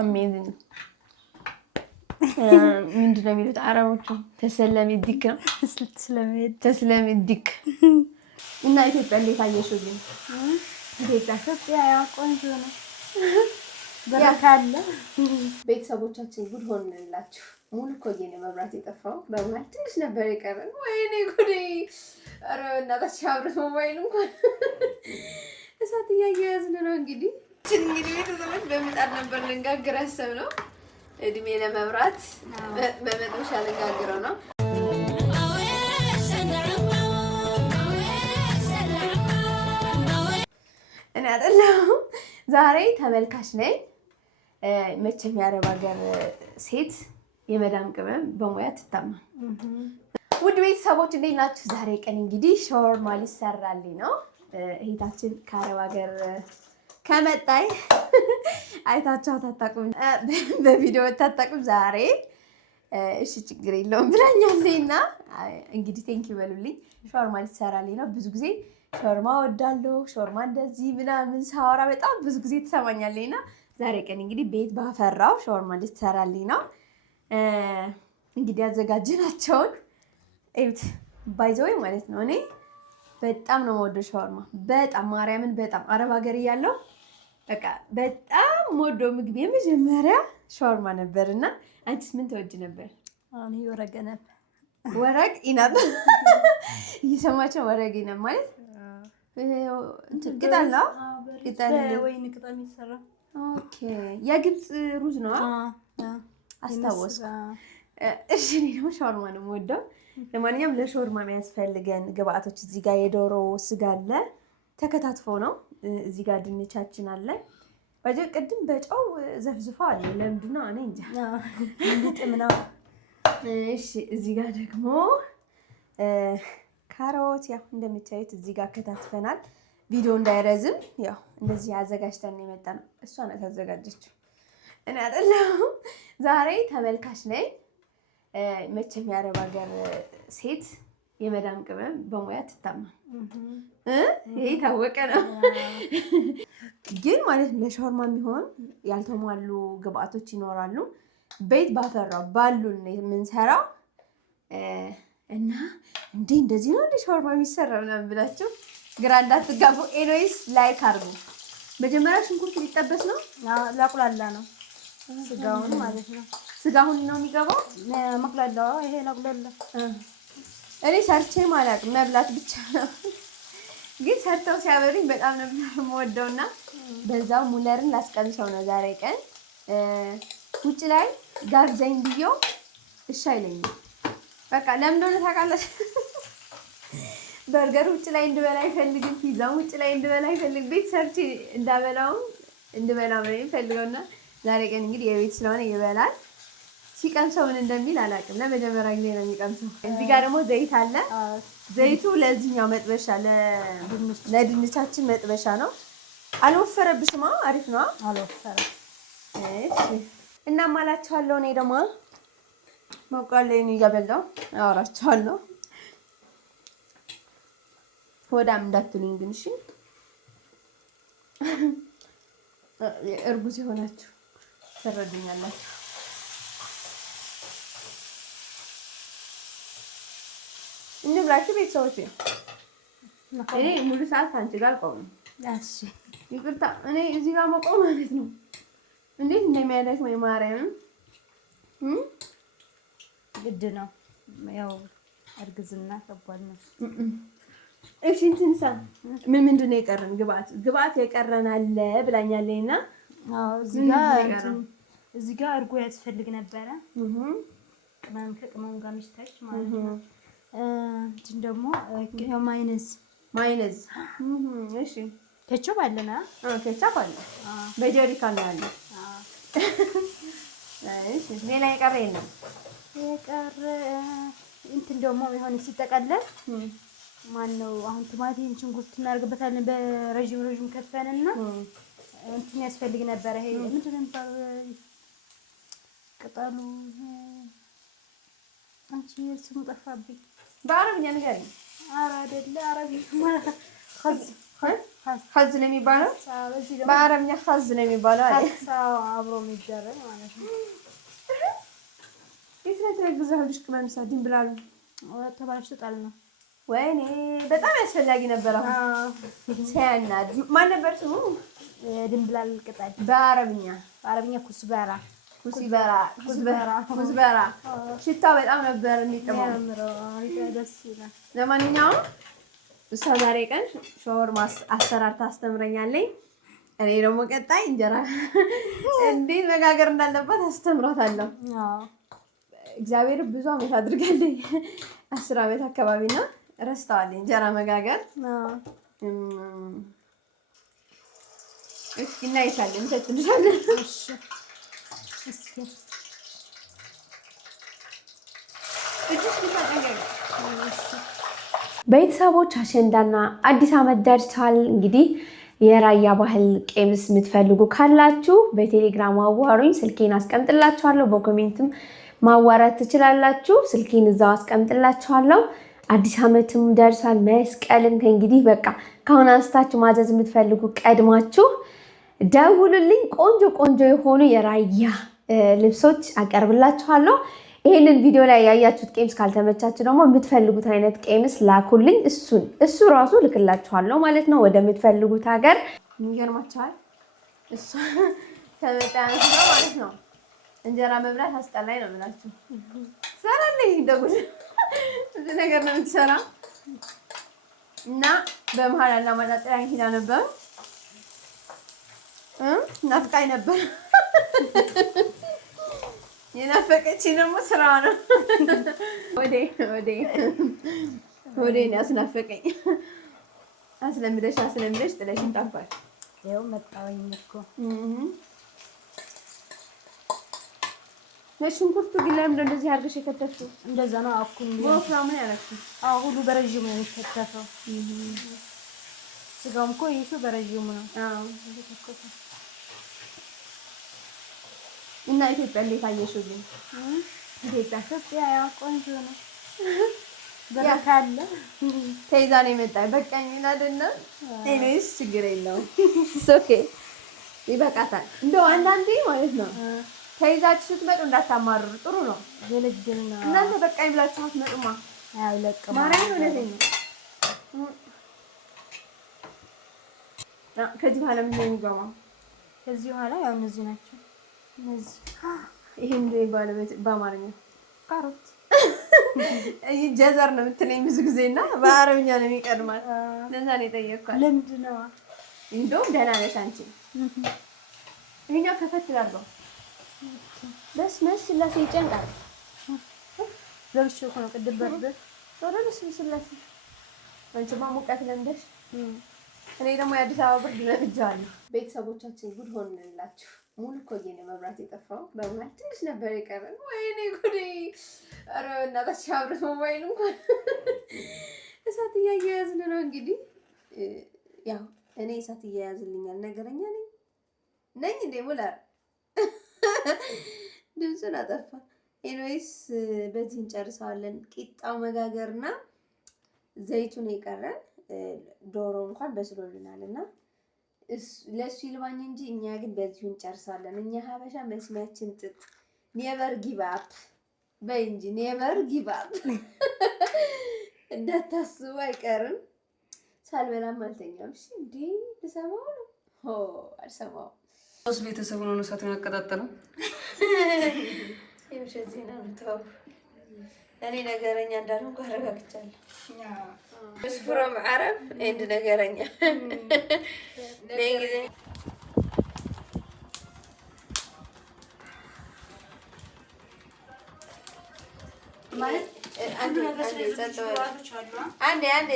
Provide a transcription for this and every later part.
አሜዚንግ ምንድን ነው የሚሉት አረቦቹ? ተሰለሚ ዲክ ነው ተስለሚ ዲክ። እና ኢትዮጵያ እንዴት አየሽው? ግን ኢትዮጵያ ያው ቆንጆ ነው። በረካለ ቤተሰቦቻችን ጉድ ሆንንላችሁ። ሙሉ እኮ የኔ መብራት የጠፋው በመሀል ትንሽ ነበር የቀረን። ወይኔ ጉዴ! ኧረ በእናታችሁ አብረት ሞባይል እንኳን እሳት እያያዝን ነው። እንግዲህ ቤተሰቦች በምጣድ ነበር ልንጋግር ያሰብነው። እድሜ ለመብራት በመጥበሻ ልንጋግረው ነው። እኔ አይደለሁም ዛሬ ተመልካች ነኝ። መቼም የአረብ ሀገር ሴት የመዳም ቅመም በሙያ ትታማ። ውድ ቤተሰቦች እንዴት ናችሁ? ዛሬ ቀን እንግዲህ ሾርማ ሊሰራልኝ ነው። እህታችን ከአረብ ሀገር ከመጣይ አይታችሁ አታውቁም፣ በቪዲዮ አታውቁም። ዛሬ እሺ ችግር የለውም ብላኛለኝና እንግዲህ ቴንኪው በሉልኝ። ሾርማ ሊሰራልኝ ነው። ብዙ ጊዜ ሾርማ ወዳለሁ፣ ሾርማ እንደዚህ ምናምን ሳወራ በጣም ብዙ ጊዜ ትሰማኛለኝና ዛሬ ቀን እንግዲህ ቤት ባፈራው ሾርማ ልትሰራልኝ ነው። እንግዲህ ያዘጋጀናቸውን እዩት። ባይዘወይ ማለት ነው እኔ በጣም ነው የምወደው ሾርማ፣ በጣም ማርያምን፣ በጣም አረብ ሀገር እያለሁ በቃ በጣም የምወደው ምግብ የመጀመሪያ ሾርማ ነበር። እና አንቺስ ምን ትወጂ ነበር? እኔ ወረቀ ነበር። ወረቅ ኢናብ እየሰማቸው ወረቅ ኢናብ ማለት ቅጠል ነው። ቅጠል ወይን ቅጠል የሚሰራ ኦኬ። የግብፅ ሩዝ ነው አስታወስኩ። እሺ እኔ ደግሞ ሾርማ ነው የምወደው። ለማንኛውም ለሾርማ የሚያስፈልገን ግብአቶች እዚህ ጋር የዶሮ ስጋ አለ፣ ተከታትፎ ነው። እዚህ ጋር ድንቻችን አለ። ባጀ ቅድም በጨው ዘፍዝፈው አለ። ለምንድን ነው እኔ እንጃ እንድጥምና። እሺ እዚህ ጋር ደግሞ ካሮት ያው እንደምታዩት እዚህ ጋር ከታትፈናል። ቪዲዮ እንዳይረዝም ያው እንደዚህ አዘጋጅተን ነው የመጣነው። እሷ ናት ያዘጋጀችው እኔ አይደለሁም። ዛሬ ተመልካች ነኝ። መቼም የአረብ ሀገር ሴት የመዳም ቅመም በሙያ ትታማ። ይሄ የታወቀ ነው። ግን ማለት ለሾርማ የሚሆን ያልተሟሉ ግብአቶች ይኖራሉ። ቤት ባፈራው ባሉን የምንሰራው እና እንደዚህ ነው እንደ ሾርማ የሚሰራው ምናምን ብላችሁ ግራ እንዳትጋቡ። ኤኒዌይስ ላይክ አድርጉ። መጀመሪያ ሽንኩርት ሊጠበስ ነው። ላቁላላ ነው ስጋውን ማለት ነው። ስጋውን ነው የሚገባው መቁላላው። ይሄ ላቁላላ እኔ ሰርቼ አላውቅም፣ መብላት ብቻ ነው። ግን ሰርተው ሲያበሉኝ በጣም ነበር የምወደውና በዛው ሙለርን ላስቀምሰው ነው ዛሬ ቀን። ውጭ ላይ ጋብዘኝ ብዬው እሺ አይለኝም። በቃ ለምን እንደሆነ ታውቃለች። በርገር ውጭ ላይ እንድበላ አይፈልግም። ፒዛም ውጭ ላይ እንድበላ አይፈልግም። ቤት ሰርቼ እንዳበላውም እንድበላው ነው የሚፈልገውና ዛሬ ቀን እንግዲህ የቤት ስለሆነ ይበላል። ሲቀምሰው ምን እንደሚል አላውቅም። ለመጀመሪያ ጊዜ ነው የሚቀምሰው። እዚህ ጋር ደግሞ ዘይት አለ። ዘይቱ ለዚህኛው መጥበሻ ለድንቻችን መጥበሻ ነው። አልወፈረብሽማ? አሪፍ ነው። አልወፈረም። እሺ እናማላችኋለሁ። እኔ ደግሞ መቁላላዬን እያበላሁ አወራችኋለሁ። ሆዳም እንዳትሉኝ ግን እሺ። እርጉዝ የሆናችሁ ትረዱኛላችሁ። እንብላችሁ ቤተሰቦች። እኔ ሙሉ ሰዓት ከአንቺ ጋር ቆም። እሺ ይቅርታ፣ እኔ እዚህ ጋር መቆም ማለት ነው እንዴት እንደሚያደክመኝ ማርያምን ግድ ነው። ያው እርግዝና ከባድ ነው። እሺ እንትንሳ ምንድን ነው የቀረን? ግብአት የቀረን አለ ብላኛለኝና አዎ እዚህ ጋር እርጎ ያስፈልግ ነበረ። ቅመም ከቅመም ጋር ሚስታች ማለት ነው። እንትን ደግሞ ማይነዝ እሺ ኬቻፕ አለና ኬቻፕ አለ። በጀሪካን ነው ያለው። እሺ ሌላ የቀረ የለም። የቀረ እንትን ደግሞ የሆነ ሲጠቀለል ማነው አሁን ቲማቲም፣ ሽንኩርት እናደርግበታለን በረዥም ከትፈንና እንትን ያስፈልግ ነበር። ይሄ ምንድን ነው የሚባለው ቅጠሉ? አንቺ ስሙ ጠፋብኝ። በአረብኛ ንገሪኝ። ኧረ አይደለ አረቢ ሀዝ ነው የሚባለው። በአረብኛ ሀዝ ነው የሚባለው አለ። አብሮ የሚደረግ ማለት ነው። የት ግዛልሽ ቅመምሳ ድንብላሉ ተባለሽ ጣል ነው። ወይኔ በጣም ያስፈላጊ ነበር። አሁን ሲያናድ ማን ነበር ስሙ? ድንብላል ቅጠል በአረብኛ ኩስበራ ሽታው በጣም ነበር የሚጥመው። ደስ ይላል። ለማንኛውም እሷ ዛሬ ቀን ሻወር አሰራር ታስተምረኛለች። እኔ ደግሞ ቀጣይ እንጀራ እንዴት መጋገር እንዳለባት አስተምራታለሁ። እግዚአብሔር ብዙ ዓመት አድርጋለኝ 10 ዓመት አካባቢና ረስተዋለኝ እንጀራ መጋገር። እስኪ እናይታለን እንተትልሻለን። ቤተሰቦች አሸንዳና አዲስ ዓመት ደርሷል። እንግዲህ የራያ ባህል ቀሚስ የምትፈልጉ ካላችሁ በቴሌግራም አዋሩኝ፣ ስልኬን አስቀምጥላችኋለሁ። በኮሜንትም ማዋራት ትችላላችሁ፣ ስልኬን እዛው አስቀምጥላችኋለሁ። አዲስ ዓመትም ደርሷል፣ መስቀልም። ከእንግዲህ በቃ ከአሁን አንስታችሁ ማዘዝ የምትፈልጉ ቀድማችሁ ደውሉልኝ። ቆንጆ ቆንጆ የሆኑ የራያ ልብሶች አቀርብላችኋለሁ። ይሄንን ቪዲዮ ላይ ያያችሁት ቀሚስ ካልተመቻችሁ ደግሞ የምትፈልጉት አይነት ቀሚስ ላኩልኝ። እሱ ራሱ ልክላችኋለሁ ማለት ነው ወደምትፈልጉት ሀገር። የሚገርማችኋል እሱ ከመጣያንስ ነው ማለት ነው። እንጀራ መብላት አስጠላኝ ነው የምላችሁ። ሰራለኝ ደጉል ብዙ ነገር ነው የምትሰራ እና በመሀል አላማጣጥራ ሂዳ ነበር ናፍቃኝ ነበር። የናፈቀችኝ ደግሞ ስራዋ ነው። ወዴን ያስናፈቀኝ። አስለምደሽ ጥለሽን ጠፋሽ። ይኸው መጣሁኝ እኮ። ሽንኩርቱ ግን ለምንድን ነው እንደዚህ አድርገሽ የከተፍሽው? እንደዛ ነው አኩን ወፍራም ነው ያደረግሽው? አዎ ሁሉ በረዥሙ ነው የሚከተፈው። ስጋውም እኮ ይሄ በረዥሙ ነው። አዎ እና ኢትዮጵያ እንዴት አየሽው? ግን ኢትዮጵያ ያው ቆንጆ ነው። በረካለ ተይዛ ነው የመጣኝ። በቃኝ አይደለ? እኔስ ችግር የለውም። ኦኬ ይበቃታል። እንደው አንዳንዴ ማለት ነው ተይዛችሁ ስትመጡ እንዳታማርሩ ጥሩ ነው። ገለግልና እናንተ በቃኝ ብላችሁ አትመጡማ። አዎ ለቀማ ማርያም እውነቴን ነው። ከዚህ በኋላ ምን የሚገባው? ከዚህ በኋላ ያው እነዚህ ናቸው። እነዚህ ይሄን ባለበት በአማርኛ ካሮት እይ ጀዘር ነው የምትለኝ ብዙ ጊዜና በአረብኛ ነው የሚቀድማት። ለዛ ነው የጠየቅኳት። ለምንድን ነው? እንደውም ደህና ነሽ አንቺ። ይሄኛው ከፈት ላድርገው። ስላሴ ይጨንቃል። ለብሼ እኮ ነው ቅድም በርድ ስላሴ አንቺማ ሙቀት ለምደሽ፣ እኔ ደግሞ የአዲስ አበባ ብርድ ለምጃለሁ። ቤተሰቦቻችን ጉድ ሆንንላችሁ። ሙሉ ኮዬ ነው መብራት የጠፋው። በመሀል ትንሽ ነበር የቀረን። ወይኔ ጉዴ! ኧረ እናታችን አብረት ሞባይል እንኳን እሳት እያያያዝን ነው። እንግዲህ ያው እኔ እሳት እያያዝልኛል ነገረኛ ነኝ እንዴ ሙላር ድምፁን አጠፋ። ኤንዌይስ በዚህ እንጨርሰዋለን። ቂጣው መጋገርና ዘይቱን የቀረን ዶሮ እንኳን በስሎልናል እና ለሱ ይልማኝ እንጂ እኛ ግን በዚሁ እንጨርሳለን። እኛ ሀበሻ መስሚያችን ጥጥ ኔቨር ጊቭ አፕ በይ እንጂ ኔቨር ጊቭ አፕ እንዳታስቡ አይቀርም። ሳልበላም አልተኛም። እሺ እንዴ ልሰማው ነው? አልሰማውም። ሶስት ቤተሰብ ነው እሳቱን ያቀጣጠለው። የውሸት ዜና ነው። ተው እኔ ነገረኛ እንዳልሆንኩ አረጋግጫለሁ። ፍሮም አረብ ኤንድ ነገረኛ በእንግሊዝኛ ማለት አንዴ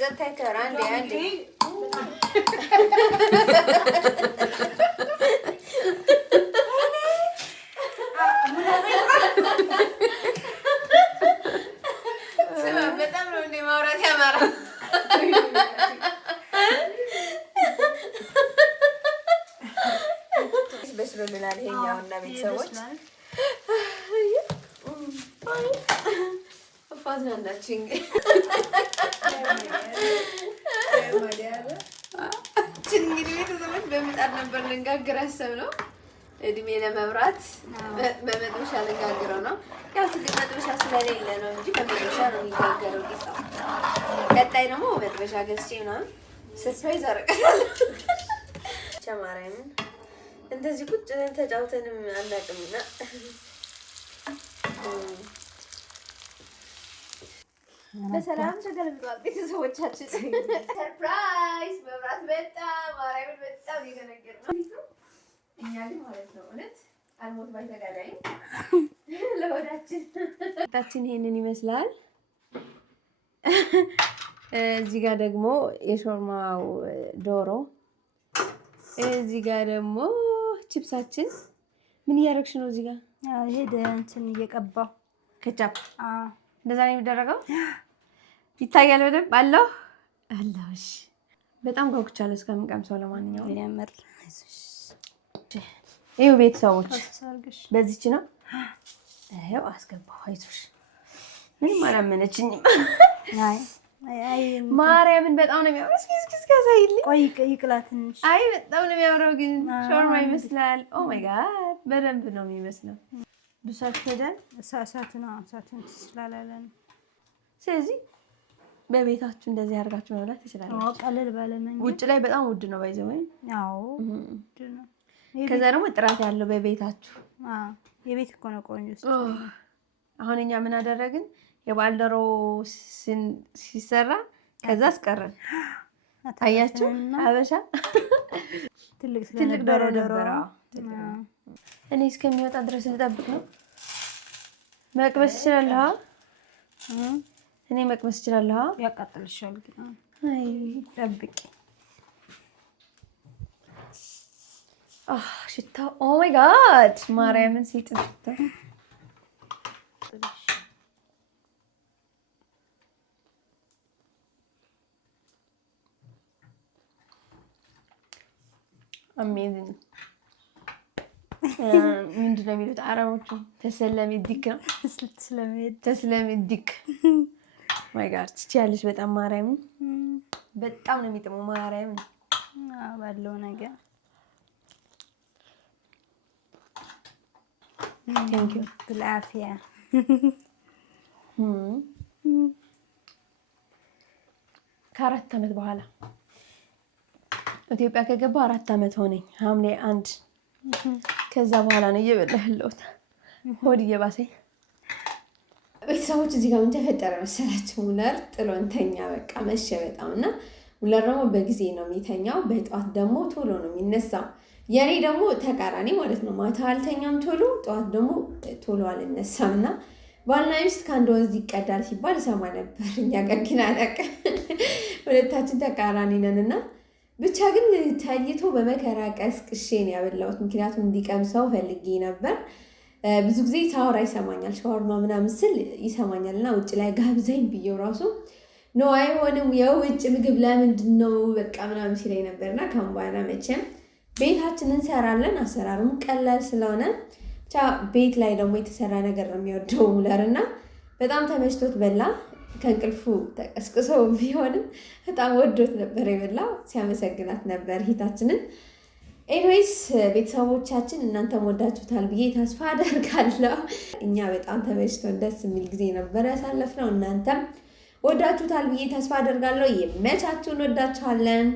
ጸጥታ ይከራ አንዴ በጣም ነው እንደ ማውራት ያማራ። በስሎልናል ይሄኛውና ቤተሰቦች አፋዝናናችሁ እንግዲህ ዶሮችን እንግዲህ ቤተሰቦች በምጣድ ነበር ልንጋግር ያሰብነው። እድሜ ለመብራት በመጥበሻ ልንጋግረው ነው። ያው ትልቅ መጥበሻ ስለሌለ ነው እንጂ በመጥበሻ ነው የሚጋገረው ቂጣው። ቀጣይ ደግሞ መጥበሻ ገዝቼ ምናምን ሰርፕራይዝ አደርጋታለሁ። ማርያምን እንደዚህ ቁጭ ብለን ተጫውተንም አናውቅምና በሰላም ተገልብጧል። ቤተሰቦቻችን ሰርፕራይዝ መብራት በጣም ማርያምን በጣም እየገነገር ነው። እኛ ግን ማለት ነው እውነት አልሞት ባይተጋዳይ ለወዳችን ይሄንን ይመስላል። እዚህ ጋር ደግሞ የሾርማው ዶሮ፣ እዚህ ጋር ደግሞ ቺፕሳችን። ምን እያደረግሽ ነው? እዚህ ጋር ይሄ እንትን እየቀባው ከቻፕ እንደዛ ነው የሚደረገው። ይታያል በደንብ አለው። እሺ በጣም ጓጉቻለሁ እስከምቀምሰው። ለማንኛውም ያምር። ይኸው ቤተሰቦች በዚች ነው። ይኸው አስገባሁ። አይዞሽ ምንም አላመነችኝም። ማርያምን በጣም ነው የሚያምረው። እስኪ ያሳይልኝ። ቆይ ይቅላ ትንሽ። አይ በጣም ነው የሚያምረው፣ ግን ሾርማ ይመስላል። ኦ ማይ ጋድ በደንብ ነው የሚመስለው። ብሳት ሄደን እሳቱን ስላላለ ነው። ስለዚህ በቤታችሁ እንደዚህ አድርጋችሁ መብላት ትችላላችሁ። ቀለል ባለ መንገድ። ውጭ ላይ በጣም ውድ ነው ባይዘው ወይ? አዎ ውድ ነው። ከዛ ደግሞ ጥራት ያለው በቤታችሁ። የቤት እኮ ነው ቆንጆ። አሁን እኛ ምን አደረግን? የበዓል ዶሮ ሲሰራ ከዛ አስቀረን። አያችሁ አበሻ ትልቅ ዶሮ ነበረ። እኔ እስከሚወጣ ድረስ ልጠብቅ ነው። መቅመስ እችላለሁ። እኔ መቅመስ እችላለሁ። ያቃጥልሻል ግን አይ ጠብቂ። ሽታው ኦ ማይ ጋድ ማርያምን ሲጥም ሽታው አሜዚንግ። ምንድን ነው የሚሉት አረቦቹ? ተሰለሚ ዲክ ነው። ተስለሚ ዲክ ማይ ጋድ ትችያለሽ በጣም ማርያምን። በጣም ነው የሚጥመው ማርያምን ባለው ነገር። ቴንክ ዩ ብላፊያ ከ4 ዓመት በኋላ ኢትዮጵያ ከገባሁ 4 ዓመት ሆነኝ። ሐምሌ 1 ከዛ በኋላ ነው እየበላሁ ያለሁት። ሆድ እየባሰኝ። ቤተሰቦች እዚህ ጋር ምን ተፈጠረ መሰላችሁ? ሙለር ጥሎን ተኛ። በቃ መሸ በጣም እና ሙለር ደግሞ በጊዜ ነው የሚተኛው፣ በጠዋት ደግሞ ቶሎ ነው የሚነሳው። የኔ ደግሞ ተቃራኒ ማለት ነው። ማታ አልተኛም ቶሎ፣ ጠዋት ደግሞ ቶሎ አልነሳም። እና ባልና ሚስት ከአንድ ወንዝ ይቀዳል ሲባል ሰማ ነበር። እኛ ጋር ግን አላውቅም። ሁለታችን ተቃራኒ ነን እና ብቻ ግን ተኝቶ በመከራ ቀስቅሼ ነው ያበላሁት። ምክንያቱም እንዲቀምሰው ፈልጌ ነበር። ብዙ ጊዜ ሳወራ ይሰማኛል፣ ሻወርማ ምናምን ስል ይሰማኛል። እና ውጭ ላይ ጋብዘኝ ብዬው ራሱ ኖ አይሆንም የውጭ ምግብ ለምንድን ነው በቃ ምናምን ሲለኝ ነበርና ከም በኋላ መቼም ቤታችን እንሰራለን። አሰራሩም ቀላል ስለሆነ ብቻ ቤት ላይ ደግሞ የተሰራ ነገር ነው የሚወደው ሙለር እና በጣም ተመችቶት በላ። ከእንቅልፉ ተቀስቅሶ ቢሆንም በጣም ወዶት ነበር የበላው። ሲያመሰግናት ነበር ሂታችንን። ኤኒዌይስ ቤተሰቦቻችን እናንተም ወዳችሁታል ብዬ ተስፋ አደርጋለሁ። እኛ በጣም ተመችቶን ደስ የሚል ጊዜ ነበር ያሳለፍነው። እናንተም ወዳችሁታል ብዬ ተስፋ አደርጋለሁ። ይመቻችሁን። ወዳችኋለን።